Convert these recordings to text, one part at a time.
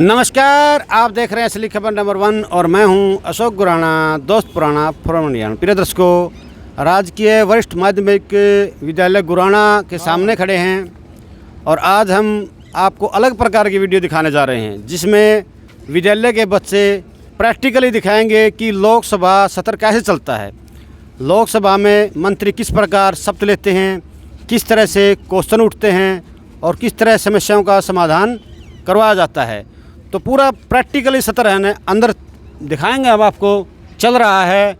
नमस्कार, आप देख रहे हैं असली खबर नंबर 1 और मैं हूं अशोक गुराना, दोस्त पुराना फॉरमनियान। प्रिय दर्शकों, राजकीय वरिष्ठ माध्यमिक विद्यालय गुराना के सामने खड़े हैं और आज हम आपको अलग प्रकार की वीडियो दिखाने जा रहे हैं, जिसमें विद्यालय के बच्चे प्रैक्टिकली दिखाएंगे कि लोकसभा सत्र कैसे चलता है, लोकसभा में मंत्री किस प्रकार शपथ लेते हैं, किस तरह से क्वेश्चन उठते हैं और किस तरह समस्याओं का समाधान करवाया जाता है। तो पूरा प्रैक्टिकली सत्र है अंदर दिखाएंगे हम आपको, चल रहा है।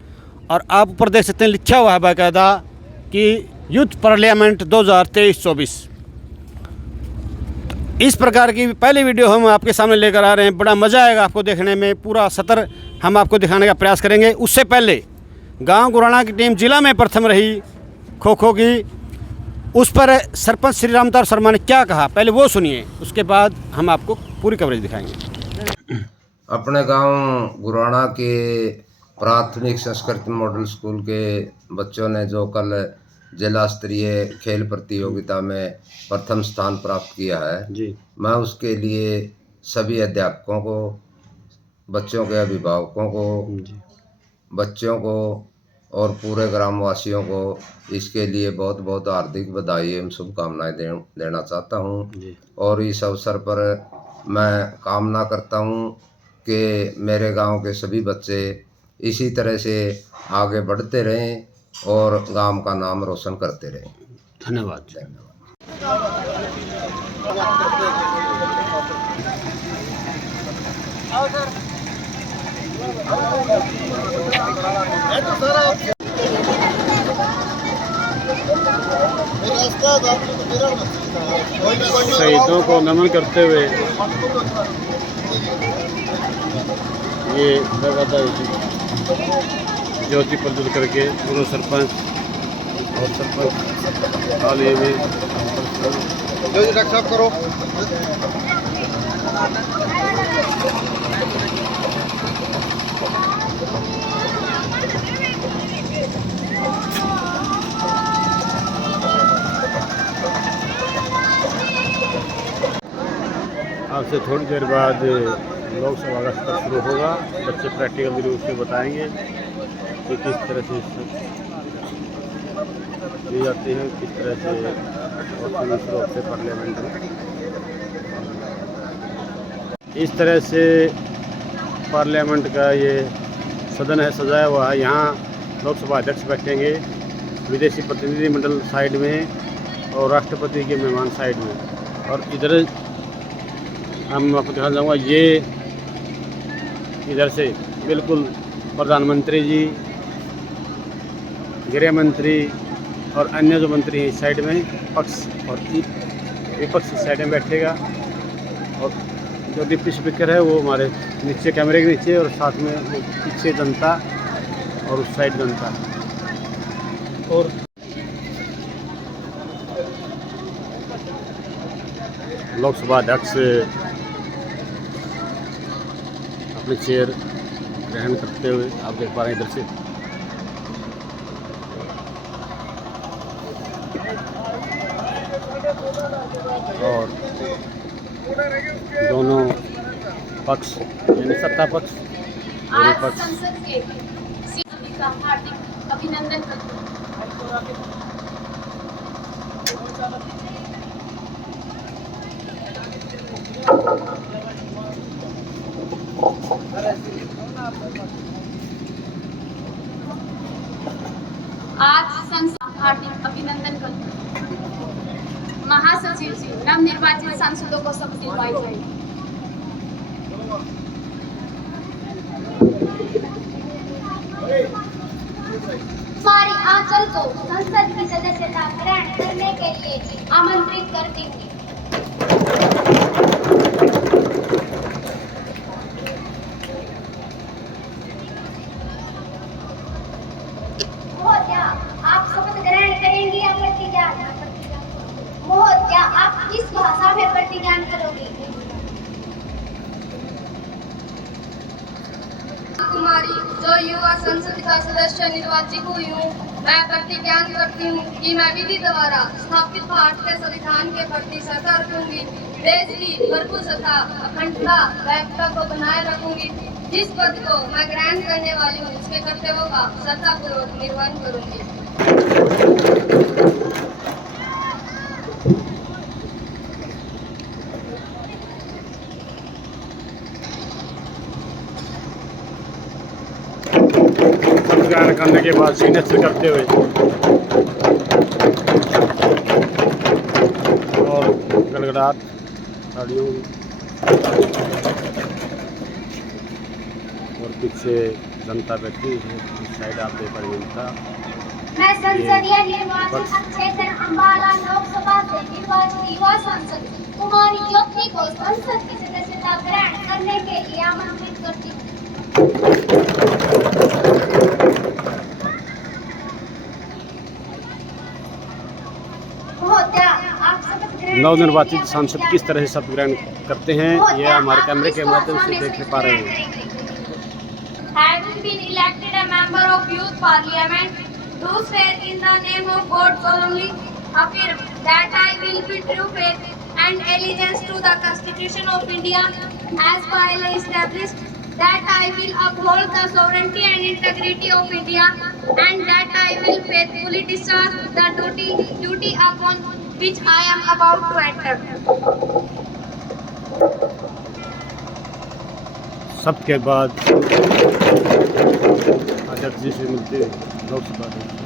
और आप ऊपर देख सकते हैं, लिखा हुआ है बाकायदा कि यूथ पार्लियामेंट 2023-24। इस प्रकार की पहली वीडियो हम आपके सामने लेकर आ रहे हैं। बड़ा मज़ा आएगा आपको देखने में, पूरा सत्र हम आपको दिखाने का प्रयास करेंगे। उससे पहले गांव गुराना की टीम जिला में प्रथम रही खो खो की, उस पर सरपंच श्री रामतार शर्मा ने क्या कहा, पहले वो सुनिए, उसके बाद हम आपको पूरी कवरेज दिखाएंगे। अपने गांव गुराना के प्राथमिक संस्कृत मॉडल स्कूल के बच्चों ने जो कल जिला स्तरीय खेल प्रतियोगिता में प्रथम स्थान प्राप्त किया है जी, मैं उसके लिए सभी अध्यापकों को, बच्चों के अभिभावकों को, बच्चों को और पूरे ग्रामवासियों को इसके लिए बहुत बहुत हार्दिक बधाई एवं शुभकामनाएं देना चाहता हूं। और इस अवसर पर मैं कामना करता हूं कि मेरे गांव के सभी बच्चे इसी तरह से आगे बढ़ते रहें और गांव का नाम रोशन करते रहें। धन्यवाद। शहीदों को नमन करते हुए ये ज्योति प्रज्वलित करके पूर्व सरपंच और सरपंच हाल ही में करो। आपसे थोड़ी देर बाद लोकसभा का सत्र शुरू होगा। बच्चे प्रैक्टिकल रूप से बताएंगे कि किस तरह से दी जाती है, किस तरह से पार्लियामेंट में इस तरह से पार्लियामेंट का ये सदन है सजाया हुआ है। यहाँ लोकसभा अध्यक्ष बैठेंगे, विदेशी प्रतिनिधिमंडल साइड में और राष्ट्रपति के मेहमान साइड में, और इधर हम आपको दिखाना चाहूँगा, ये इधर से बिल्कुल प्रधानमंत्री जी, गृह मंत्री और अन्य जो मंत्री हैं इस साइड में, पक्ष और विपक्ष इस साइड में बैठेगा, और जो डिप्टी स्पीकर है वो हमारे नीचे कैमरे के नीचे, और साथ में वो पीछे जनता और उस साइड जनता। और लोकसभा अध्यक्ष अपने चेयर ग्रहण करते हुए आप देख पा रहे हैं इधर से। और दोनों पक्ष यानी सत्ता पक्ष और विपक्ष संसद के हार्दिक अभिनंदन करते हैं। आज संसद हार्दिक अभिनंदन करते हैं। महासचिव जी नवनिर्वाचित सांसदों को शपथ दिलवाई जाएगी। हमारी आंचल को संसद की सदस्यता ग्रहण करने के लिए आमंत्रित करती हूँ। महोदया, आप शपथ ग्रहण करेंगी या प्रतिज्ञान? महोदया, आप किस भाषा में प्रतिज्ञान करोगी? कुमारी, जो युवा संसद का सदस्य निर्वाचित हुई हूँ, मैं प्रतिज्ञान करती हूँ कि मैं विधि द्वारा स्थापित भारतीय संविधान के प्रति सतर्क रहूंगी देश की भरपूर तथा अखंडता व एकता को बनाए रखूंगी। जिस पद को मैं ग्रहण करने वाली हूँ उसके कर्तव्यों का श्रद्धापूर्वक निर्वहन करूंगी। ग्रहण करने के बाद सिग्नेचर करते हुए और गड़गड़ाहट तालियों और पीछे जनता बैठी है। इस साइड आप देख रहे हैं जनता। मैं संसदीय निर्वाचन क्षेत्र अम्बाला लोकसभा से निर्वाचित युवा सांसद कुमारी ज्योति को संसद की सदस्यता ग्रहण करने के लिए आमंत्रित करती हूँ। नवनिर्वाचित सांसद किस तरह से शपथ ग्रहण करते हैं ये हमारे कैमरे के माध्यम से देख पा रहे हैं। Having been elected a member of Youth Parliament, do swear in the name of God solemnly affirm that I will be true faith and allegiance to the Constitution of India as bylaw established, that I will uphold the sovereignty and integrity of India, and that I will faithfully discharge the duty upon which I am about to enter. शपथ के बाद अध्यक्ष जी से मिलते हैं लोकसभा अध्यक्ष।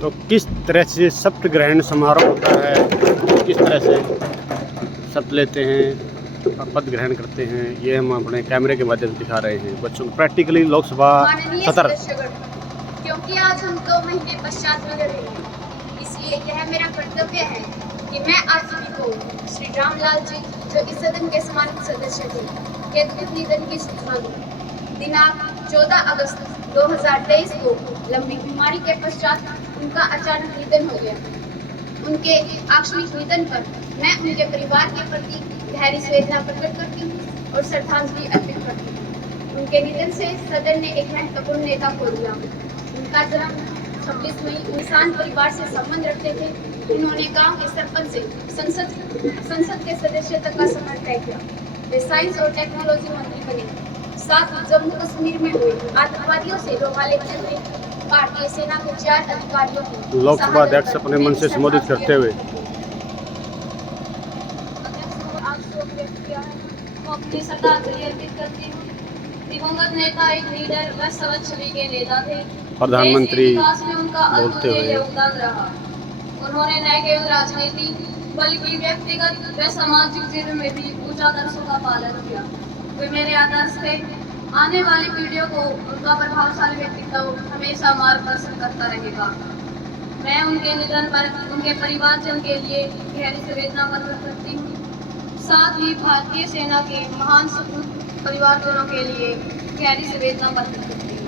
तो किस तरह से शपथ ग्रहण समारोह होता है, किस तरह से शपथ लेते हैं और पद ग्रहण करते हैं, ये हम अपने कैमरे के माध्यम से दिखा रहे हैं बच्चों को प्रैक्टिकली लोकसभा सत्र। क्योंकि आज हम 2 महीने पश्चात मिल रहे हैं, इसलिए यह मेरा कर्तव्य है कि मैं आप सभी को श्री रामलाल जी जो इस सदन के सम्मानित सदस्य थे के दुखद निधन की सूचना दूं। दिनांक 14 अगस्त 2023 को लंबी बीमारी के पश्चात उनका अचानक निधन हो गया। उनके आकस्मिक निधन पर मैं उनके परिवार के प्रति गहरी संवेदना प्रकट करती हूँ और श्रद्धांजलि अर्पित करती हूँ। उनके निधन से सदन ने एक महत्वपूर्ण नेता खो दिया। उनका जन्म 26 मई इंसान परिवार से संबंध रखते थे। उन्होंने गांव के सरपंच से संसद के सदस्य तक का सफर तय किया। वे साइंस और टेक्नोलॉजी मंत्री बने। साथ ही जम्मू कश्मीर में हुए आतंकवादियों से रोमाले चलते भारतीय सेना के 4 अधिकारियों को लोकसभा अध्यक्ष अपने मन से संबोधित करते हुए अपनी श्रद्धांजलि अर्पित करती हूँ। दिवंगत नेता एक लीडर व सर्वोच्च छवि के नेता थे। प्रधानमंत्री विकास में उनका बोलते अतुल्य हुए योगदान रहा। उन्होंने न केवल राजनीति बल्कि व्यक्तिगत व सामाजिक जीवन में भी उच्च आदर्शों का पालन किया। वे मेरे आदर्श थे। आने वाली पीढ़ियों को उनका प्रभावशाली व्यक्तित्व हमेशा मार्गदर्शन करता रहेगा। मैं उनके निधन पर उनके परिवारजन के लिए गहरी संवेदना प्रकट करती हूँ। साथ ही भारतीय सेना के महान सपूत परिवारजनों के लिए गहरी संवेदना प्रकट करती हूँ।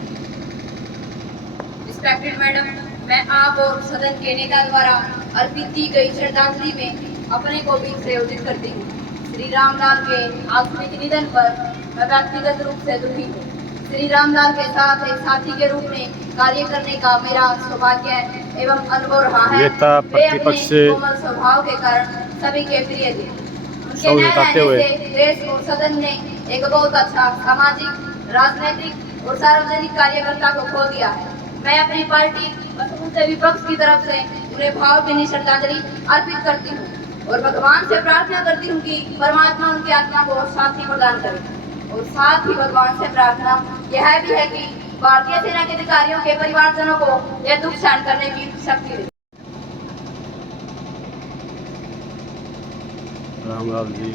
रिस्पेक्टेड मैडम, मैं आप और सदन के नेता द्वारा अर्पित की गई श्रद्धांजलि में अपने को भी संयोजित करती हूँ। श्री रामलाल के आकस्मिक निधन पर मैं व्यक्तिगत रूप से दुखी हूँ। श्री रामलाल के साथ एक साथी के रूप में कार्य करने का मेरा सौभाग्य एवं अनुभव रहा है। नेता प्रतिपक्ष से कोमल स्वभाव के कारण सभी के प्रिय थे। उनके सौ न जताते हुए रहने से देश और सदन ने एक बहुत अच्छा सामाजिक, राजनीतिक और सार्वजनिक कार्यकर्ता को खो दिया है। मैं अपनी पार्टी व समूचे विपक्ष की तरफ से उन्हें भावभीनी श्रद्धांजलि अर्पित करती हूँ और भगवान से प्रार्थना करती हूँ कि परमात्मा उनकी आत्मा को शांति प्रदान करे। और साथ ही भगवान से प्रार्थना यह भी है कि भारतीय सेना के अधिकारियों के परिवारजनों को यह दुख सहन करने की शक्ति दे। रामलाल जी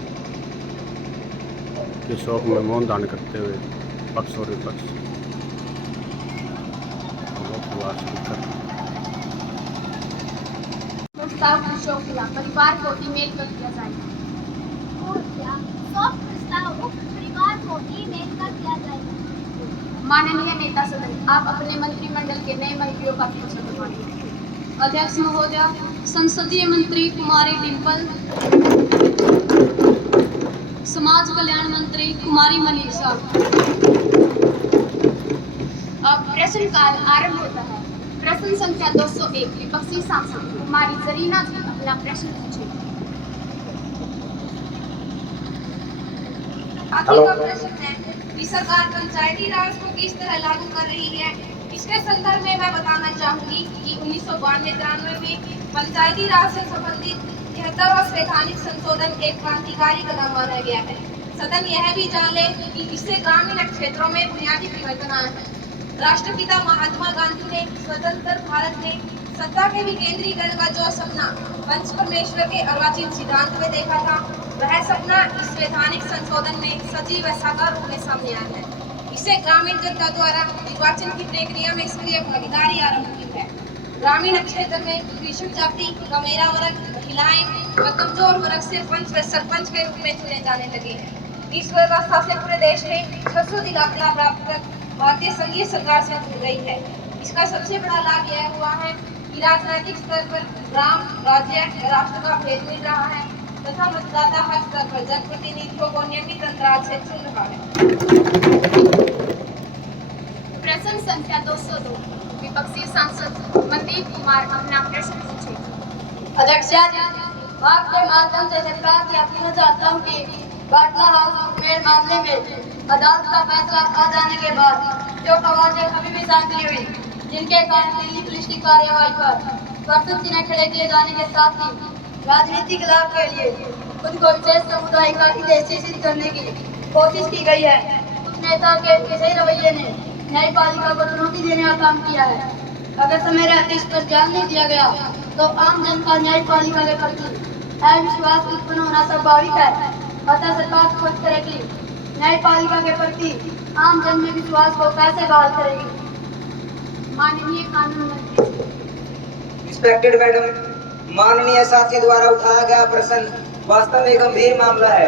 के शोक में मौन दान करते हुए पक्ष और विपक्ष प्रस्ताव की शौकिया परिवार को ईमेल कर दिया जाएगा। परिवार को ईमेल कर दिया जाएगा। माननीय नेता सदन, आप अपने मंत्रिमंडल के नए मंत्रियों का परिचय करवाएं। अध्यक्ष महोदया, संसदीय मंत्री कुमारी डिम्पल, समाज कल्याण मंत्री कुमारी मनीषा। अब प्रश्नकाल आरंभ होता है। प्रश्न संख्या 201 विपक्षी सांसद कुमारी जरीना जी अपना प्रश्न पूछे। आगे का प्रश्न है कि सरकार पंचायती राज को किस तरह लागू कर रही है। इसके संदर्भ में मैं बताना चाहूंगी कि 1992-93 में पंचायती राज से संबंधित 73वां संवैधानिक संशोधन एक क्रांतिकारी कदम माना गया है। सदन यह भी जान ले कि इससे ग्रामीण क्षेत्रों में बुनियादी परिवर्तन आए हैं। राष्ट्रपिता महात्मा गांधी ने स्वतंत्र भारत में सत्ता के विकेंद्रीकरण का जो सपना पंच परमेश्वर के अर्वाचीन सिद्धांत में देखा था, वह सपना इस संवैधानिक संशोधन में सजीव व साकार रूप में सामने आया है। इससे ग्रामीण जनता द्वारा निर्वाचन की प्रक्रिया में सक्रिय भागीदारी आरंभ की है। ग्रामीण क्षेत्र में पिछड़ी जाति, कमेरा वर्ग, महिलाएं व कमजोर वर्ग से पंच व सरपंच के रूप में चुने जाने लगे हैं। इस व्यवस्था से पूरे देश में 600 दाखिला प्राप्त कर भारतीय संघीय सरकार से जुड़ गई है। इसका सबसे बड़ा लाभ यह हुआ है कि राजनीतिक स्तर पर ग्राम, राज्य व राष्ट्र का भेद मिल रहा है तथा मतदाता हर स्तर पर जनप्रतिनिधियों को नियमित अंतराल से चुन रहा है। प्रश्न संख्या 202 विपक्षी सांसद मनदीप कुमार अपना प्रश्न पूछे। अध्यक्ष जी, आपके माध्यम से सरकार से अपील चाहता हूँ कि बाटला हाउस मुठभेड़ मामले में अदालत का फैसला आ जाने के बाद जो आवाजें अभी भी सामने हुई, जिनके कारण दिल्ली पुलिस की कार्रवाई पर प्रश्न चिन्ह खड़े किए जाने के साथ ही राजनीतिक लाभ के लिए खुद को विशेष समुदाय का हितैषी सिद्ध करने की कोशिश की गई है। कुछ नेता के विषय रवैये ने न्यायपालिका को चुनौती देने का काम किया है। अगर समय रहते इस पर ध्यान नहीं दिया गया तो आम जनता न्यायपालिका के प्रति अविश्वास उत्पन्न होना स्वाभाविक है। अतः सरकार स्पष्ट करे कि न्यायपालिका के प्रति आम जन में विश्वास को कैसे बहाल करेगी। माननीय कानून मंत्री। रिस्पेक्टेड मैडम, माननीय साथी द्वारा उठाया गया प्रश्न वास्तव में गंभीर मामला है।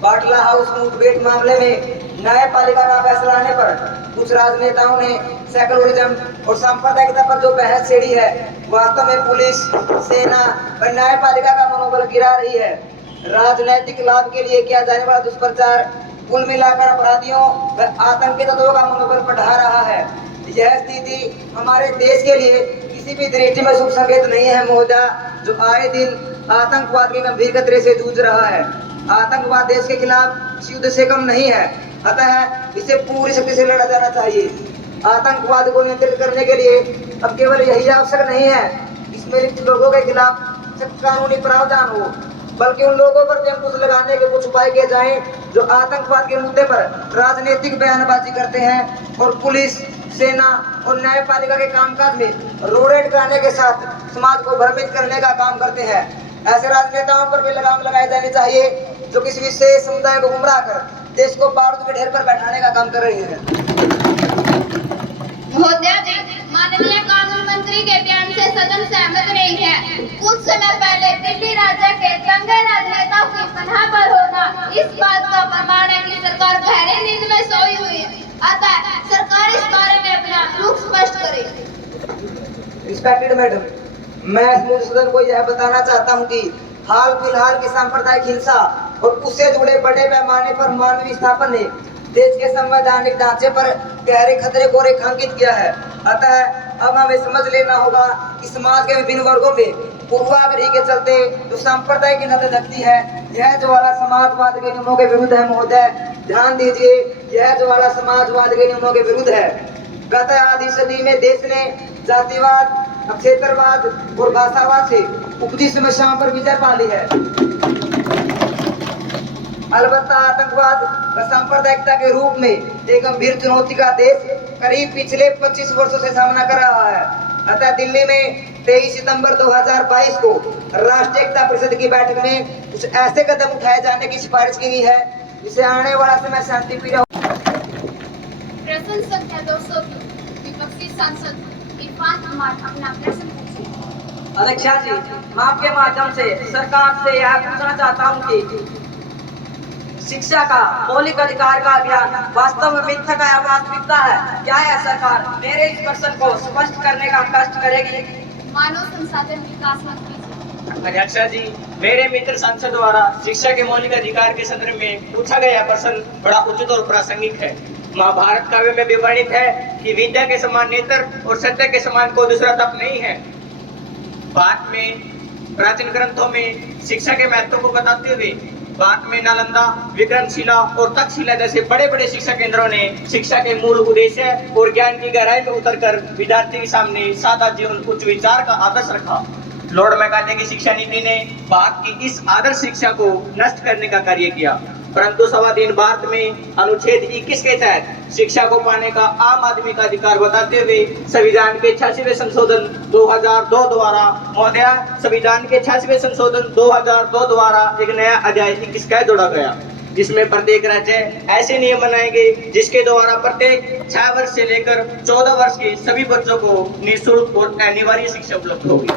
बाटला हाउस मुठभेड़ मामले में न्यायपालिका का फैसला आने पर कुछ राजनेताओं ने सेकुलरिज्म और सांप्रदायिकता पर जो बहस छेड़ी है, वास्तव में पुलिस, सेना और न्यायपालिका का मनोबल गिरा रही है। राजनैतिक लाभ के लिए किया जाने वाला दुष्प्रचार कुल मिलाकर अपराधियों व आतंकी तत्वों का मनोबल बढ़ा रहा है। यह स्थिति हमारे देश के लिए किसी भी दृष्टि में शुभ संकेत नहीं है महोदया, जो आए दिन आतंकवाद के गंभीर खतरे से जूझ रहा है। आतंकवाद देश के खिलाफ युद्ध से कम नहीं है, अतः इसे पूरी शक्ति से लड़ा जाना चाहिए। आतंकवाद को नियंत्रित करने के लिए अब केवल यही आवश्यक नहीं है इसमें लिप्त लोगों के खिलाफ सख्त कानूनी प्रावधान हो, बल्कि उन लोगों पर भी अंकुश लगाने के कुछ उपाय किए जाएं जो आतंकवाद के मुद्दे पर राजनीतिक बयानबाजी करते हैं और पुलिस, सेना और न्यायपालिका के कामकाज में रोडेट कराने के साथ समाज को भ्रमित करने का काम करते हैं। ऐसे राजनेताओं पर भी लगाम लगाए जाने चाहिए जो किसी विशेष समुदाय को गुमराह कर देश को बारूद के ढेर पर बैठाने का काम कर रही है। महोदया जी, माननीय कानून मंत्री के बयान से सदन सहमत नहीं है। कुछ समय पहले दिल्ली राज्य के दंगे राजनेताओं की पनाह पर होना इस बात का प्रमाण है कि सरकार गहरी नींद में सोई हुई है। अतः सरकार इस बारे में अपना रुख स्पष्ट करे। रिस्पेक्टेड मैडम, मैं सदन को यह बताना चाहता हूं कि हाल फिलहाल की सांप्रदायिक हिंसा और उससे जुड़े बड़े पैमाने पर मानवीय विस्थापन ने देश के संवैधानिक ढांचे पर गहरे खतरे को रेखांकित किया है। अतः अब हमें समझ लेना होगा कि समाज के विभिन्न वर्गों में पूर्वाग्रही के चलते जो सांप्रदायिक हिंसा धकती है, यह ज्वाला समाजवाद के नियमों के विरुद्ध है महोदय। ध्यान दीजिए, यह ज्वाला समाजवाद के नियमों के विरुद्ध है। गत आधी सदी में देश ने जातिवाद, क्षेत्रवाद और भाषावाद से उपजी समस्याओं पर विजय पा ली है। अलबत्ता आतंकवाद व सांप्रदायिकता के रूप में एक गंभीर चुनौती का देश करीब पिछले 25 वर्षों से सामना कर रहा है। अतः दिल्ली में 23 सितंबर 2022 को राष्ट्रीय एकता परिषद की बैठक में कुछ ऐसे कदम उठाए जाने की सिफारिश की गई है जिससे आने वाला समय शांतिप्रिय हो। प्रश्न संख्या 203 विपक्षी सांसद इरफान कुमार अपना प्रश्न पूछे। अध्यक्षा जी, मैं आपके माध्यम से सरकार से यह पूछना चाहता हूं कि शिक्षा का मौलिक अधिकार का अभियान वास्तव में मिथ्या या वास्तविकता है? क्या यह सरकार मेरे इस प्रश्न को स्पष्ट करने का कष्ट करेगी? मानव संसाधन विकास मंत्री जी। अध्यक्षा जी, मेरे मित्र सांसद द्वारा शिक्षा के मौलिक अधिकार के संदर्भ में पूछा गया प्रश्न बड़ा उचित और प्रासंगिक है। महाभारत काव्य में भी वर्णित है कि विद्या के समान नेत्र और सत्य के समान कोई दूसरा तप नहीं है। बाद में प्राचीन ग्रंथों में शिक्षा के महत्व को बताते हुए बाद में नालंदा, विक्रमशिला और तक्षशिला जैसे बड़े बड़े शिक्षा केंद्रों ने शिक्षा के मूल उद्देश्य और ज्ञान की गहराई में उतरकर विद्यार्थी के सामने सादा जीवन उच्च विचार का आदर्श रखा। लॉर्ड मैकाले की शिक्षा नीति ने भारत की इस आदर्श शिक्षा को नष्ट करने का कार्य किया, परंतु स्वाधीन भारत में अनुच्छेद 21 के तहत शिक्षा को पाने का आम आदमी का अधिकार बताते हुए संविधान के 86वें संशोधन 2002 द्वारा महोदया संविधान के 86वें संशोधन 2002 द्वारा एक नया अध्याय 21 का जोड़ा गया, जिसमें प्रत्येक राज्य ऐसे नियम बनाएंगे जिसके द्वारा प्रत्येक 6 वर्ष से लेकर 14 वर्ष के सभी बच्चों को निःशुल्क और अनिवार्य शिक्षा उपलब्ध होगी।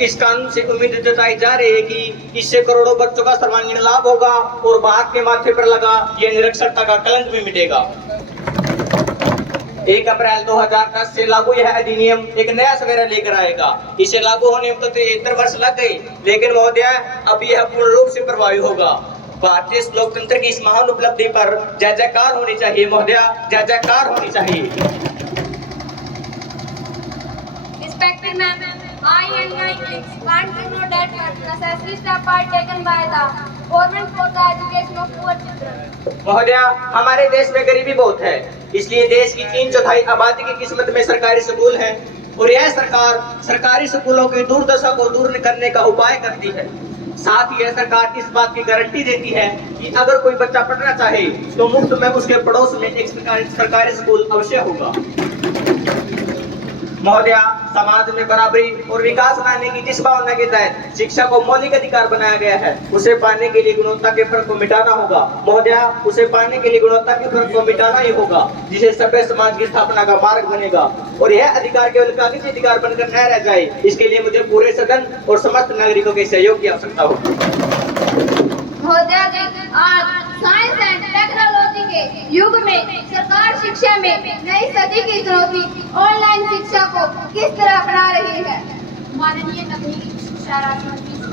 इस कानून से उम्मीद जताई जा रही है कि इससे करोड़ों बच्चों का सर्वांगीण लाभ होगा और भारत के माथे पर लगा ये निरक्षरता का कलंक भी मिटेगा। 1 अप्रैल 2010 से लागू यह अधिनियम एक नया सवेरा लेकर आएगा। इसे लागू होने में तो 73 वर्ष लग गए, लेकिन महोदया अब यह पूर्ण रूप से प्रभावी होगा। भारतीय लोकतंत्र की इस महान उपलब्धि पर जय जयकार होनी चाहिए महोदया, जय जयकार होनी चाहिए। Respected ma'am, I want to know that necessary steps are taken by the government for the education of poor children. महोदया, हमारे देश में गरीबी बहुत है, इसलिए देश की 3/4 आबादी की किस्मत में सरकारी स्कूल हैं और यह सरकार सरकारी स्कूलों की दुर्दशा को दूर करने का उपाय करती है। साथ ही यह सरकार इस बात की गारंटी देती है कि अगर कोई बच्चा पढ़ना चाहे तो मुफ्त में उसके पड़ोस में एक सरकारी स्कूल अवश्य होगा। महोदया, समाज में बराबरी और विकास लाने की जिस भावना के तहत शिक्षा को मौलिक अधिकार बनाया गया है, उसे पाने के लिए गुणवत्ता के फर्क को मिटाना होगा। महोदया, उसे पाने के लिए गुणवत्ता के फर्क को मिटाना ही होगा, जिसे सभ्य समाज की स्थापना का मार्ग बनेगा और यह अधिकार केवल कागजी अधिकार बनकर न रह जाए। इसके लिए मुझे पूरे सदन और समस्त नागरिकों के सहयोग की आवश्यकता होगी। महोदया जी, आज साइंस एंड टेक्नोलॉजी के युग में सरकार शिक्षा में नई सदी की चुनौती ऑनलाइन शिक्षा को किस तरह अपना रही है? माननीय तकनीकी शिक्षा राज्य मंत्री जी।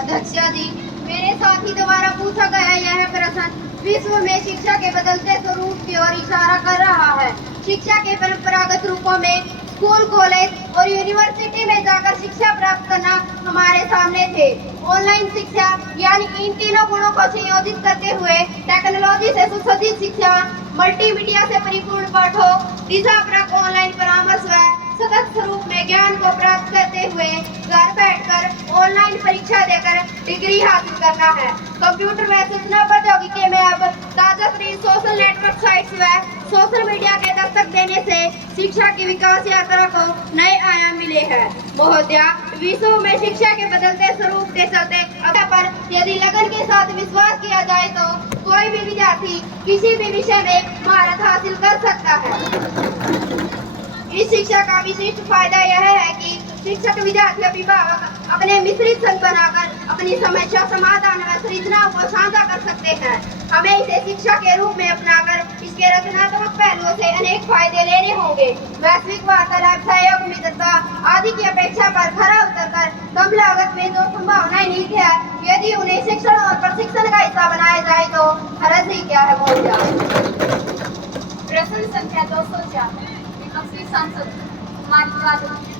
अध्यक्षा जी, मेरे साथी द्वारा पूछा गया यह प्रश्न विश्व में शिक्षा के बदलते स्वरूप की ओर इशारा कर रहा है। शिक्षा के परंपरागत रूपों में स्कूल, कॉलेज और यूनिवर्सिटी में जाकर शिक्षा प्राप्त करना हमारे सामने थे। ऑनलाइन शिक्षा यानी इन तीनों गुणों को संयोजित करते हुए टेक्नोलॉजी से सुसज्जित शिक्षा, मल्टीमीडिया से परिपूर्ण पाठों, दिशापरक ऑनलाइन परामर्श व सतत स्वरूप में ज्ञान को प्राप्त करते हुए घर बैठकर ऑनलाइन परीक्षा देकर डिग्री हासिल करना है। कंप्यूटर व सूचना प्रौद्योगिकी में अब ताजा तरीन सोशल नेटवर्क साइट्स व सोशल मीडिया के दस्तक देने से शिक्षा की विकास यात्रा को नए आयाम मिले हैं। महोदया, विश्व में शिक्षा के बदलते स्वरूप के चलते पर यदि लगन के साथ विश्वास किया जाए तो कोई भी विद्यार्थी किसी भी विषय में महारत हासिल कर सकता है। इस शिक्षा का विशिष्ट फायदा यह है कि शिक्षक, विद्यार्थी, अभिभावक अपने मिश्रित संघ बनाकर अपनी समस्या समाधान व सृजनाओं को साझा कर सकते हैं। हमें इसे शिक्षा के रूप में अपनाकर इसके रचनात्मक पहलुओं से अनेक फायदे लेने होंगे। वैश्विक वार्तालाप, सहयोग, मित्रता आदि की अपेक्षा पर खरा उतरकर कम लागत में जो संभावनाएं निहित है, यदि उन्हें शिक्षण और प्रशिक्षण का हिस्सा बनाया जाए तो हरज ही क्या है। महोदया, प्रश्न संख्या 204 सांसद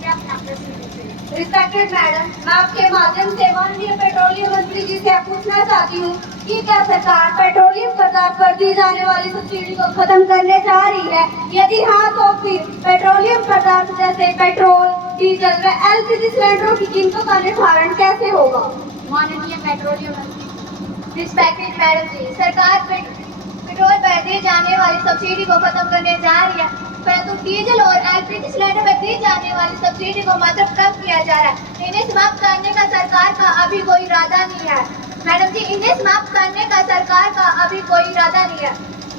अपना प्रश्न पूछें। रिस्पेक्टेड मैडम, मैं आपके माध्यम से माननीय पेट्रोलियम मंत्री जी से पूछना चाहती हूँ कि क्या सरकार पेट्रोलियम पदार्थ पर दी जाने वाली सब्सिडी को खत्म करने जा रही है? यदि हाँ, तो फिर पेट्रोलियम पदार्थ जैसे पेट्रोल, डीजल व एलपीजी सिलेंडरों की कीमतों का निर्धारण कैसे होगा? माननीय पेट्रोलियम मंत्री। रिस्पेक्टेड मैडम जी, सरकार पेट्रोल पर दी जाने वाली सब्सिडी को खत्म करने जा रही है, परंतु डीजल और एलपीजी सिलेंडर पर दी जाने वाली सब्सिडी को मात्र कम किया जा रहा है। इन्हें समाप्त करने का सरकार का अभी कोई इरादा नहीं है। मैडम जी, इन्हें समाप्त करने का सरकार का अभी कोई इरादा नहीं है।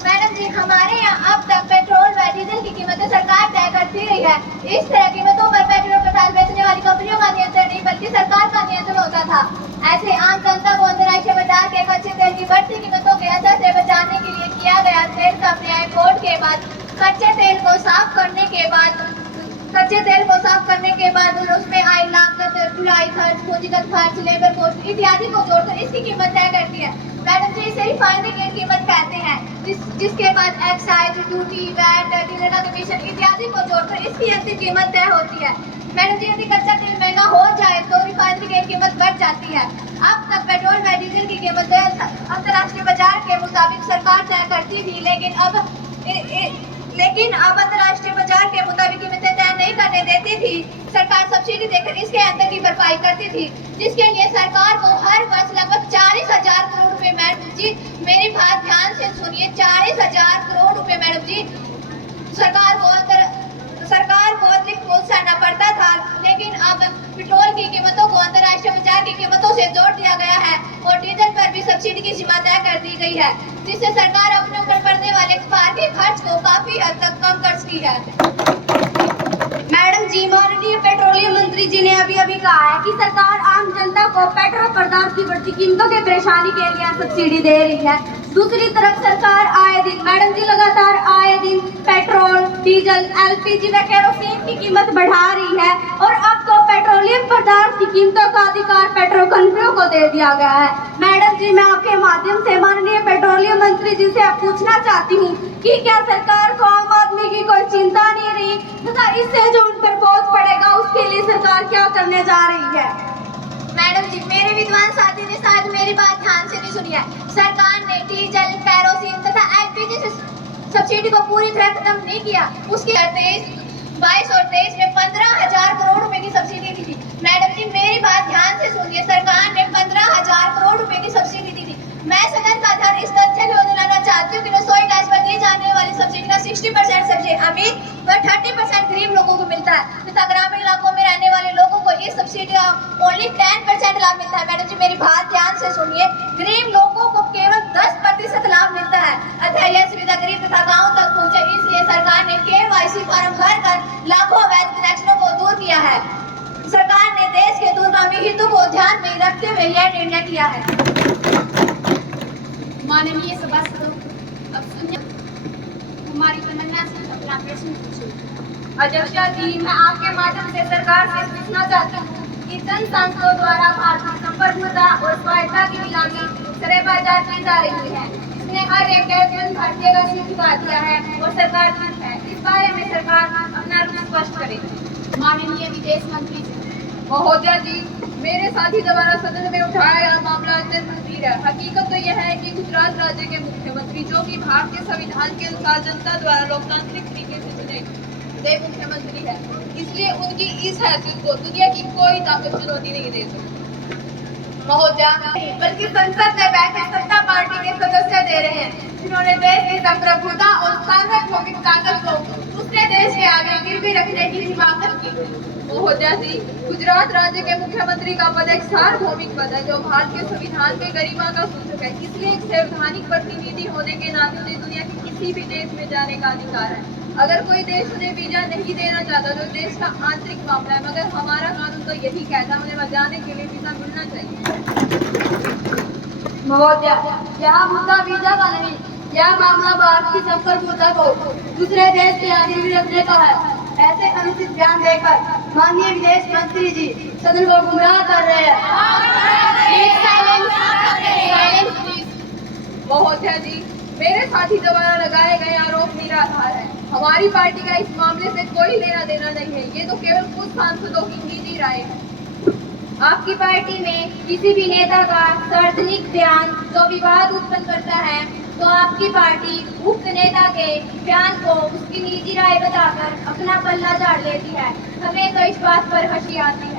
मैडम जी, हमारे यहाँ अब तक पेट्रोल व डीजल की कीमतें सरकार तय करती रही है। इस तरह कीमतों पर पेट्रोल पेट्रोल बेचने वाली कंपनियों का नियंत्रण नहीं बल्कि सरकार का नियंत्रण होता था। ऐसे आम जनता को अंतर्राष्ट्रीय बाजार के कच्चे तेल की बढ़ती कीमतों के असर से बचाने के लिए किया गया तेल का न्याय बोर्ड के बाद कच्चे तेल को साफ करने के बाद उसमें आई लागत, ढुलाई खर्च, पूंजीगत खर्च, लेबर कॉस्ट इत्यादि को जोड़कर इसकी कीमत तय करती है। मैडम जी, इसे रिफाइनरी की कीमत कहते हैं, जिसके बाद एक्साइज, ड्यूटी, वैट, डीलर का कमीशन इत्यादि को जोड़कर इसकी अंतिम कीमत तय होती है। मैडम जी, यदि कच्चा तेल महंगा हो जाए तो रिफाइनरी की कीमत बढ़ जाती है। अब तक पेट्रोल व डीजल की कीमत अंतर्राष्ट्रीय बाजार के मुताबिक सरकार तय करती थी, लेकिन अब अंतर्राष्ट्रीय बाजार के मुताबिक कीमतें तय नहीं करने देती थी। सरकार सब्सिडी देकर इसके अंतर की भरपाई करती थी, जिसके लिए सरकार को हर वर्ष लगभग 40,000 करोड़ रुपए, मैडम जी मेरी बात ध्यान से सुनिए, 40,000 करोड़ रुपए मैडम जी सरकार को अतिरिक्त पहुंचाना पड़ता था। लेकिन अब पेट्रोल की कीमतों को अंतर्राष्ट्रीय बाजार की कीमतों से जोड़ दिया गया है और डीजल पर भी सब्सिडी की सीमा तय कर दी गई है, जिससे सरकार अपने ऊपर पड़ने वाले भारतीय खर्च को काफी हद तक कम कर सकी है। मैडम जी, माननीय पेट्रोलियम मंत्री जी ने अभी कहा है कि सरकार आम जनता को पेट्रोल पदार्थ की बढ़ती कीमतों के परेशानी के लिए सब्सिडी दे रही है। दूसरी तरफ सरकार आए दिन, मैडम जी लगातार आए दिन पेट्रोल, डीजल, एलपीजी व केरोसिन की कीमत बढ़ा रही है और अब तो पेट्रोलियम पदार्थ की कीमतों का अधिकार पेट्रोल कंपनियों को दे दिया गया है। मैडम जी, मैं आपके माध्यम से माननीय पेट्रोलियम मंत्री जी से पूछना चाहती हूँ कि क्या सरकार को आम आदमी की कोई चिंता नहीं रही तथा इससे जो उन पर बोझ पड़ेगा उसके लिए सरकार क्या करने जा रही है? मैडम जी, मेरे विद्वान साथी ने शायद मेरी बात ध्यान से नहीं सुनी है। सरकार ने डीजल, केरोसिन तथा एलपीजी सब्सिडी को पूरी तरह खत्म नहीं किया। उसके 22 और 23 में 15,000 करोड़ रुपए की सब्सिडी दी थी। मैडम जी, मेरी बात ध्यान से सुनिए, सरकार ने 15,000 करोड़ रुपए की सब्सिडी दी थी। मैं सदन का ध्यान इस तथ्य की ओर दिलाना चाहती हूँ कि रसोई गैस पर दी जाने वाली सब्सिडी का 60% सबसे अमीर व 30% गरीब लोगों को मिलता है तथा ग्रामीण इलाकों में रहने वाले लोगों को इस सब्सिडी का ओनली 10% लाभ मिलता है। मैडम जी, मेरी बात ध्यान से सुनिए, गरीब लोगों को केवल 10% लाभ मिलता है। अतः यह सुविधा गरीब तथा गाँव तक पहुँचे, इसलिए सरकार ने KYC फॉर्म भरकर लाखों अवैध कनेक्शनों को दूर किया है। सरकार ने देश के दूरगामी हितों को ध्यान में रखते हुए यह निर्णय किया है। माननीय सभासदों, अब सुनिए हमारी तमन्ना से अपना प्रश्न पूछिए। अध्यक्षा जी, मैं आपके माध्यम से सरकार से पूछना चाहती हूँ कि जन संस्थाओं द्वारा भारतीय संप्रभुता और स्वायत्तता की नीलामी सरेबाजार की जा रही है। इसने हर एक जन भारतीय का सिर झुका दिया है और सरकार चुप है। इस बारे में सरकार अपना रुख स्पष्ट करे। माननीय विदेश मंत्री जी। महोदया जी, मेरे साथी द्वारा सदन में उठाया गया मामला अत्यंत गंभीर है। हकीकत तो यह है कि गुजरात राज्य के मुख्यमंत्री, जो कि भारतीय संविधान के अनुसार जनता द्वारा लोकतांत्रिक तरीके से चुने गए मुख्यमंत्री है, इसलिए उनकी इस हैसियत को दुनिया की कोई ताकत चुनौती नहीं दे सकती। महोदया, बल्कि संसद में बैठे सत्ता पार्टी के सदस्य दे रहे हैं, जिन्होंने देश की संप्रभुता और सार्वभौमिक ताकत को दूसरे देश के आगे गिरवी रखने की हिमाकत की। महोदया जी, गुजरात राज्य के मुख्यमंत्री का पद एक सार्वभौमिक पद है, जो भारत के संविधान के गरिमा का सूचक है। इसलिए एक संवैधानिक प्रतिनिधि होने के नाते उन्हें दुनिया के किसी भी देश में जाने का अधिकार है। अगर कोई देश उन्हें वीजा नहीं देना चाहता तो देश का आंतरिक मामला है, मगर हमारा कानून तो यही कहता है उन्हें जाने के लिए वीजा मिलना चाहिए। महोदया, यह मुद्दा वीजा का नहीं, यह मामला भारत की संप्रभुता को दूसरे देश के आगे भी रखने का है। ऐसे अनुचित बयान देकर माननीय विदेश मंत्री जी सदन को गुमराह कर रहे हैं। महोदया जी, मेरे साथी द्वारा लगाए गए आरोप निराधार है। हमारी पार्टी का इस मामले से कोई लेना देना नहीं है। ये तो केवल कुछ सांसदों की निजी राय है। आपकी पार्टी में किसी भी नेता का सार्वजनिक बयान जो विवाद उत्पन्न करता है तो आपकी पार्टी उक्त नेता के बयान को उसकी निजी राय बताकर अपना पल्ला झाड़ लेती है। हमें तो इस बात पर हंसी आती है।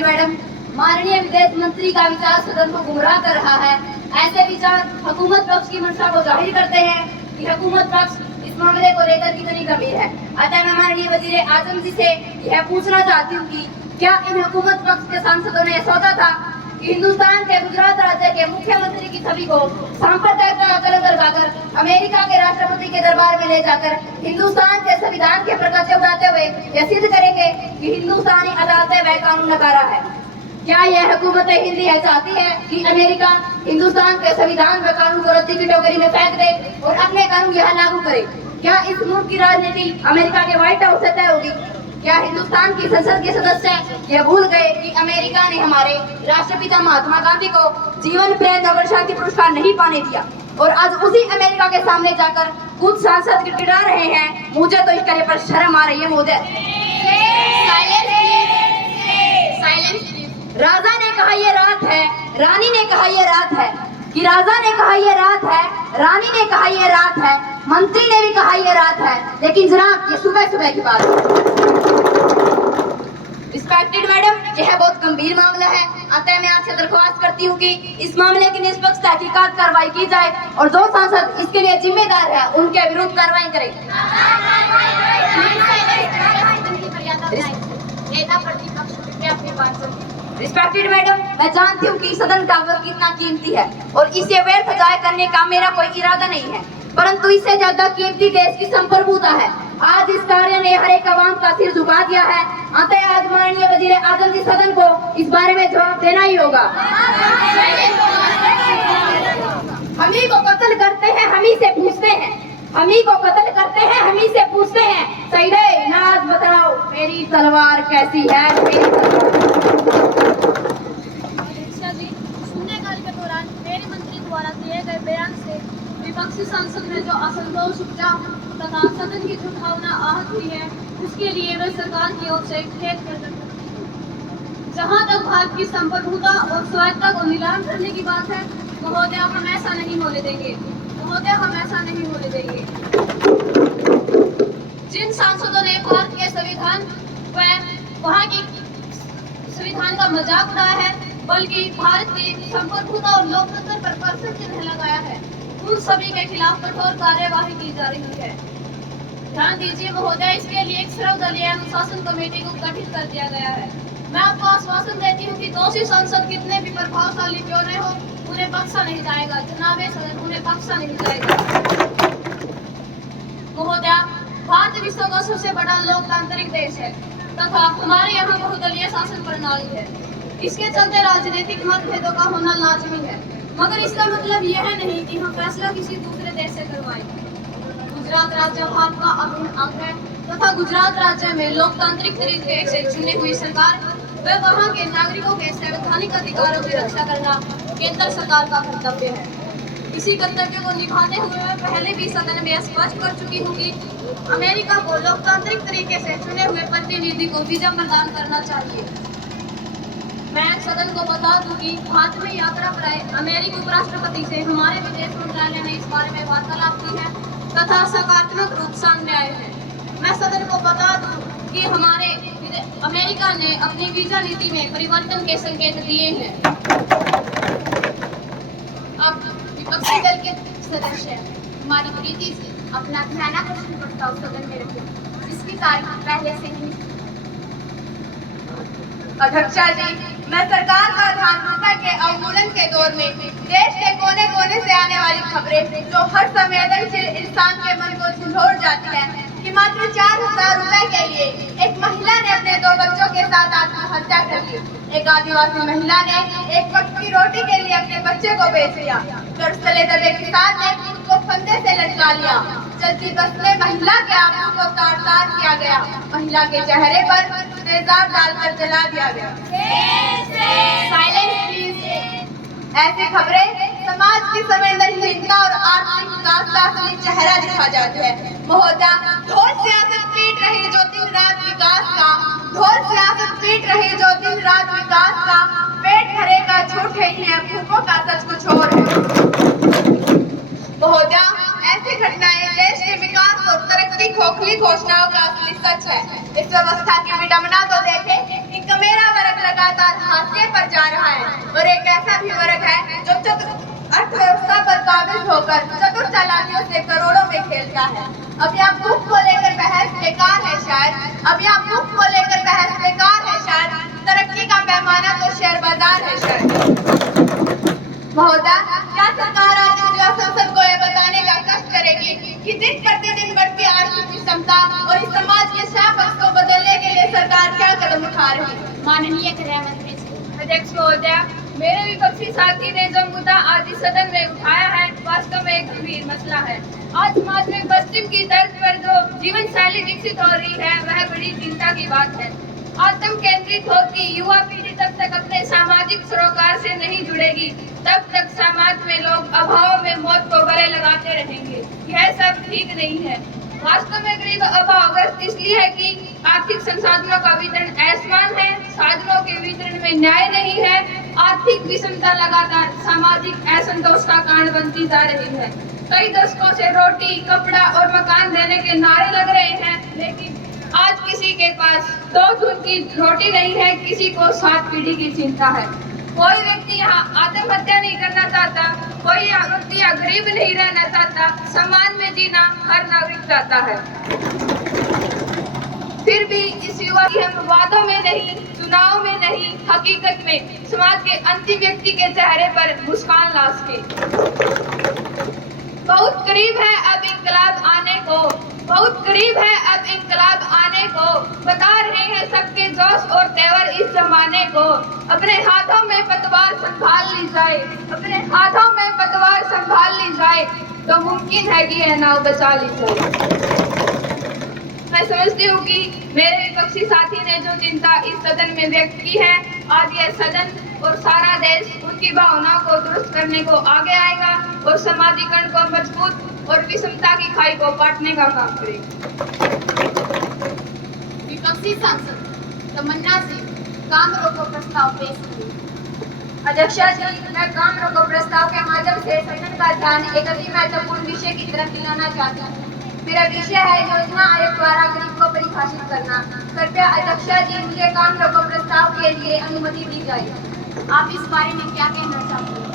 मैडम, माननीय विदेश मंत्री का विचार सदन को गुमराह कर रहा है। ऐसे विचार हुकूमत पक्ष की मंशा को जाहिर करते हैं कि हुकूमत पक्ष इस मामले को लेकर कितनी गंभीर है। अतः मैं माननीय वजीर आजम जी से यह पूछना चाहती हूँ कि क्या इन हुकूमत पक्ष के सांसदों ने सोचा था कि हिंदुस्तान के गुजरात राज्य के मुख्यमंत्री की छवि को सांप्रदायिकता का कलंक लगाकर अमेरिका के राष्ट्रपति के दरबार में ले जाकर हिंदुस्तान के संविधान के प्रकाश उड़ाते हुए यह सिद्ध करेंगे कि हिंदुस्तानी अदालतें वह कानून नकारा है। क्या यह हुकूमत हिंद यह चाहती है कि अमेरिका हिंदुस्तान के संविधान व कानून को रद्दी की टोकरी में फेंक दे और अपने कानून यहाँ लागू करे? क्या इस मुल्क की राजनीति अमेरिका के व्हाइट हाउस से तय होगी? क्या हिंदुस्तान की संसद के सदस्य यह भूल गए कि अमेरिका ने हमारे राष्ट्रपिता महात्मा गांधी को जीवन प्रेम नोबेल शांति पुरस्कार नहीं पाने दिया और आज उसी अमेरिका के सामने जाकर कुछ सांसद गिड़गिड़ा रहे हैं? मुझे तो इस तरह पर शर्म आ रही है महोदय। राजा ने कहा ये रात है, रानी ने कहा ये रात है, कि राजा ने कहा ये रात है, रानी ने कहा ये रात है, मंत्री ने भी कहा ये रात है, लेकिन जनाब ये सुबह सुबह की बात है। रिस्पेक्टेड मैडम, यह बहुत गंभीर मामला है, अतः मैं आपसे दरख्वास्त करती हूँ कि इस मामले की निष्पक्ष तहकीकात कार्रवाई की जाए और जो सांसद इसके लिए जिम्मेदार है उनके विरुद्ध कार्रवाई करें। रिस्पेक्टेड मैडम, मैं जानती हूँ कि सदन का वक्त कितना कीमती है और इसे व्यर्थ जाया करने का मेरा कोई इरादा नहीं है, परंतु इससे ज्यादा कीमती देश की संप्रभुता है। आज इस कार्य ने हर एक आवाम का सिर झुका दिया है, अतः आज माननीय वजीर आजम जी सदन को इस बारे में जवाब देना ही होगा। हम ही को कत्ल करते हैं, हम ही से पूछते हैं, हम ही को कत्ल करते हैं, हम ही से पूछते हैं, सही है नाज बताओ मेरी तलवार कैसी है, मेरी शून्यकाल के दौरान मेरे मंत्री द्वारा दिए गए बयान से विपक्षी सांसद में जो असंतोष उपजा तथा सदन की जो भावना आहत हुई है, उसके लिए वे सरकार की ओर से खेद प्रकट करती है। जहाँ तक भारत की संप्रभुता और स्वायत्तता को नीलाम करने की बात है, महोदय हम ऐसा नहीं होने देंगे, महोदय हम ऐसा नहीं होने देंगे। जिन सांसदों ने भारत के संविधान व वहाँ की संविधान का मजाक उड़ाया है, बल्कि भारत की संप्रभुता और लोकतंत्र पर प्रश्न चिन्ह लगाया है, उन सभी के खिलाफ कठोर कार्यवाही की जा रही है। ध्यान दीजिए महोदय, इसके लिए एक सर्वदलीय अनुशासन कमेटी को गठित कर दिया गया है। मैं आपको आश्वासन देती हूँ कि दोषी सांसद कितने भी प्रभावशाली क्यों न हो, उन्हें बख्शा नहीं जाएगा। जनाब सदन, उन्हें बख्शा नहीं जाएगा। महोदय, भारत विश्व का सबसे बड़ा लोकतांत्रिक देश है तथा हमारे यहाँ बहुदलीय शासन प्रणाली है। इसके चलते राजनीतिक मतभेदों का होना लाजमी है, मगर इसका मतलब यह नहीं कि हम फैसला किसी दूसरे देश से करवाएंगे। गुजरात राज्य भारत का अभिन्न अंग है तथा गुजरात राज्य में लोकतांत्रिक तरीके से चुनी हुई सरकार व वहाँ के नागरिकों के संवैधानिक अधिकारों की रक्षा करना केंद्र सरकार का कर्तव्य है। इसी कर्तव्य को निभाते हुए मैं पहले भी सदन में स्पष्ट कर चुकी हूँ कि अमेरिका को लोकतांत्रिक तरीके से चुने हुए प्रतिनिधि को वीजा प्रदान करना चाहिए। मैं सदन को बता दूं कि भारत में यात्रा पर आए अमेरिकी उपराष्ट्रपति से हमारे विदेश मंत्रालय ने इस बारे में वार्तालाप की है तथा सकारात्मक रूप सामने आए हैं। मैं सदन को बता दूं कि हमारे अमेरिका ने अपनी वीजा नीति में परिवर्तन के संकेत दिए हैं। अब विपक्षी दल के सदस्य हमारी प्रीति से अपना ध्यानाकर्षण प्रस्ताव सदन में रखें, जिसकी तारीख पहले से ही। अध्यक्षा जी, मैं सरकार का धार्मिकता के अवमूलन के दौर में देश के कोने कोने से आने वाली खबरें जो हर संवेदनशील इंसान के मन को झंझोड़ जाती है कि मात्र 4,000 रुपए के लिए एक महिला ने अपने 2 बच्चों के साथ आत्महत्या कर ली। एक आदिवासी महिला ने एक वक्त की रोटी के लिए अपने बच्चे को बेच दिया। कर्ज तले दबे किसान ने खुद को फंदे से लटका लिया। चलती बस में महिला के आंखों को तार-तार किया गया। महिला के चेहरे पर तेजाब डालकर जला दिया गया। Silence please. ऐसी खबरें समाज की संवेदनहीनता और आर्थिक विकास का असली चेहरा दिखा जाती है। महोदय, ढोल सियासत पीट रही जो दिन रात विकास का, ढोल सियासत पीट रही जो दिन रात विकास का, पेट भरेगा झूठ ही है, फूफों का सच कुछ और है। महोदय, ऐसी घटनाएं देश के विकास और तरक्की खोखली घोषणाओं का असली सच है। इस व्यवस्था की विडंबना तो देखें कि कमेरा वर्ग लगातार हाशिए पर जा रहा है और एक ऐसा भी वर्ग है जो अर्थव्यवस्था पर काबिज होकर चतुर चालाकियों से करोड़ों में खेलता है। अब यहाँ बुक को लेकर बहस बेकार है शायद, अब यहाँ बुक को लेकर बहस बेकार है शायद, तरक्की का पैमाना तो शेयर बाजार है शायद। महोदय, क्या सरकार आज जिला संसद को यह बताने का कष्ट करेगी कि दिन प्रतिदिन बढ़ती आर्थिक विषमता और इस समाज के शाप को बदलने के लिए सरकार क्या कदम उठा रही है? माननीय गृह मंत्री जी, अध्यक्ष महोदय, मेरे विपक्षी साथी ने जो मुद्दा आज इस सदन में उठाया है वास्तव में एक गंभीर मसला है। आज समाज में पश्चिम की तर्ज पर जो जीवन शैली विकसित हो रही है वह बड़ी चिंता की बात है। आत्म केंद्रित होती युवा पीढ़ी तब तक अपने सामाजिक सरोकार से नहीं जुड़ेगी, तब तक समाज में लोग अभाव में मौत को गले लगाते रहेंगे। यह सब ठीक नहीं है। वास्तव में गरीब अभावग्रस्त इसलिए है कि आर्थिक संसाधनों का वितरण असमान है, साधनों के वितरण में न्याय नहीं है, आर्थिक विषमता लगातार सामाजिक असंतोष का कारण बनती जा रही है। कई दशकों से रोटी, कपड़ा और मकान देने के नारे लग रहे हैं, लेकिन आज किसी के पास 2 दूध की रोटी नहीं है, किसी को 7 पीढ़ी की चिंता है। कोई व्यक्ति यहाँ आत्महत्या नहीं करना चाहता, कोई व्यक्ति यहाँ गरीब नहीं रहना चाहता, सम्मान में जीना हर नागरिक चाहता है। फिर भी इस युवा की हम वादों में नहीं, चुनाव में नहीं, हकीकत में समाज के अंतिम व्यक्ति के चेहरे पर मुस्कान ला सके। बहुत करीब है अब इंकलाब आने को, बहुत करीब है अब इंकलाब आने को, बता रहे हैं सबके जोश और तेवर इस जमाने को। अपने हाथों में पतवार संभाल ली जाए, अपने हाथों में पतवार संभाल ली जाए, तो मुमकिन है कि यह नाव बचा ली जाए। मैं समझती हूँ कि मेरे विपक्षी साथी ने जो चिंता इस सदन में व्यक्त की है, आज यह सदन और सारा देश उनकी भावनाओं को दुरुस्त करने को आगे आएगा और समाजीकरण को मजबूत और विषमता की खाई को पाटने का काम करेगा। विपक्षी सांसद तमन्ना सिंह काम रोको प्रस्ताव पेश करें। अध्यक्षा जी, मैं काम रोको प्रस्ताव के माध्यम से सदन का ध्यान एक अति महत्वपूर्ण विषय की तरफ दिलाना चाहती हूँ। मेरा विषय है योजना आयोग द्वारा गरीब को परिभाषित करना। कृपया अध्यक्षा जी मुझे काम रोको प्रस्ताव के लिए अनुमति दी जाए। आप इस बारे में क्या कहना चाहते हैं?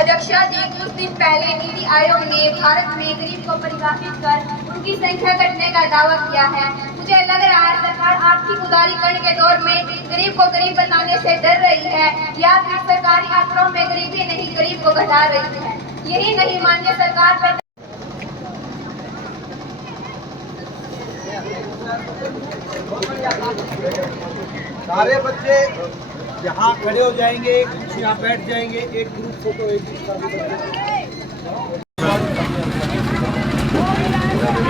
अध्यक्षा जी, कुछ दिन पहले नीति आयोग ने भारत में गरीब को परिभाषित कर उनकी संख्या घटने का दावा किया है। मुझे लग रहा है सरकार आर्थिक उदारीकरण के दौर में गरीब को गरीब बनाने से डर रही है, या फिर सरकारी आंकड़ों में गरीबी नहीं गरीब को घटा रही है। यही नहीं माननीय सरकार पर सारे बच्चे यहाँ खड़े हो जाएंगे, कुछ यहाँ बैठ जाएंगे, एक ग्रुप फोटो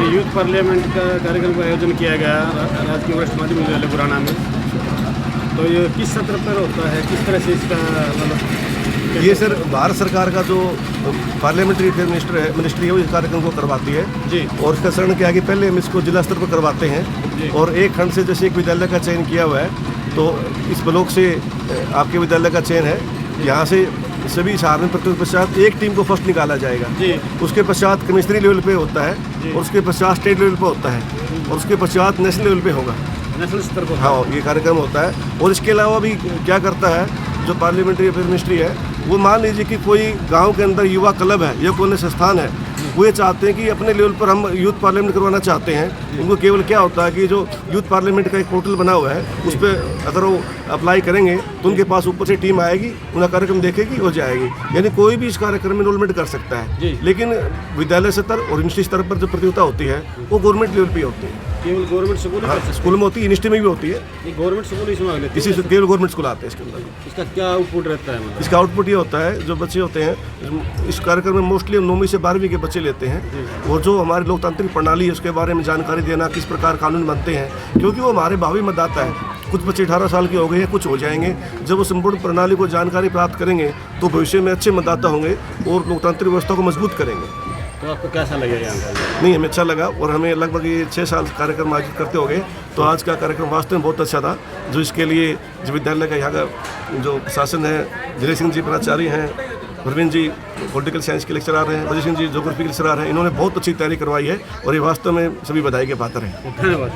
यूथ पार्लियामेंट का कार्यक्रम का आयोजन किया गया राजकीय वरिष्ठ माध्यमिक विद्यालय गुराना में। तो ये किस सत्र पर होता है, किस तरह से इसका मतलब? ये सर भारत सरकार का जो पार्लियामेंट्री अफेयर मिनिस्ट्री है वो इस कार्यक्रम को करवाती है जी। और इसका चरण क्या है कि पहले हम इसको जिला स्तर पर करवाते हैं और एक खंड से जैसे एक विद्यालय का चयन किया हुआ है, तो इस ब्लॉक से आपके विद्यालय का चयन है, यहाँ से सभी 4 प्रतिशत पश्चात एक टीम को फर्स्ट निकाला जाएगा जी। उसके पश्चात कमिश्नरी लेवल पे होता है और उसके पश्चात स्टेट लेवल पे होता है और उसके पश्चात नेशनल लेवल पे होगा, नेशनल स्तर पर। हाँ, ये कार्यक्रम होता है। और इसके अलावा भी क्या करता है जो पार्लियामेंट्री अफेयर मिनिस्ट्री है, वो मान लीजिए कि कोई गांव के अंदर युवा क्लब है या कोई संस्थान है, वो ये चाहते हैं कि अपने लेवल पर हम यूथ पार्लियामेंट करवाना चाहते हैं। उनको केवल क्या होता है कि जो यूथ पार्लियामेंट का एक पोर्टल बना हुआ है, उस पर अगर वो अप्लाई करेंगे तो उनके पास ऊपर से टीम आएगी, उनका कार्यक्रम देखेगी और जाएगी। यानी कोई भी इस कार्यक्रम में इनरोलमेंट कर सकता है, लेकिन विद्यालय स्तर और यूनिवर्सिटी स्तर पर जो प्रतियोगिता होती है वो गवर्नमेंट लेवल पर होती है। केवल गवर्नमेंट स्कूल? हाँ, स्कूल में होती है, यूनिवर्सिटी में भी होती है। गवर्नमेंट स्कूल इसमें इसी से केवल गवर्नमेंट स्कूल आते हैं इसके अंदर। इसका क्या आउटपुट रहता है? इसका आउटपुट ये होता है, जो बच्चे होते हैं इस कार्यक्रम में मोस्टली 9वीं से 12वीं के बच्चे लेते हैं, और जो हमारी लोकतांत्रिक प्रणाली है उसके बारे में जानकारी देना, किस प्रकार कानून बनते हैं, क्योंकि वो हमारे भावी मतदाता है। कुछ बच्चे 18 साल के हो गए हैं, कुछ हो जाएंगे। जब वो संपूर्ण प्रणाली को जानकारी प्राप्त करेंगे तो भविष्य में अच्छे मतदाता होंगे और लोकतांत्रिक व्यवस्था को मजबूत करेंगे। तो आपको कैसा लगेगा? नहीं, हमें अच्छा लगा और हमें लगभग ये 6 साल कार्यक्रम आयोजित करते हो गए, तो आज का कार्यक्रम वास्तव में बहुत अच्छा था। जो इसके लिए जो विद्यालय का यहाँ का जो प्रशासन है, जिले सिंह जी प्राचार्य हैं, प्रवीण जी पॉलिटिकल साइंस के लेक्चरर हैं, अजय सिंह जी ज्योग्राफी के लेक्चरर हैं, इन्होंने बहुत अच्छी तैयारी करवाई है और ये वास्तव में सभी बधाई के पात्र हैं। धन्यवाद।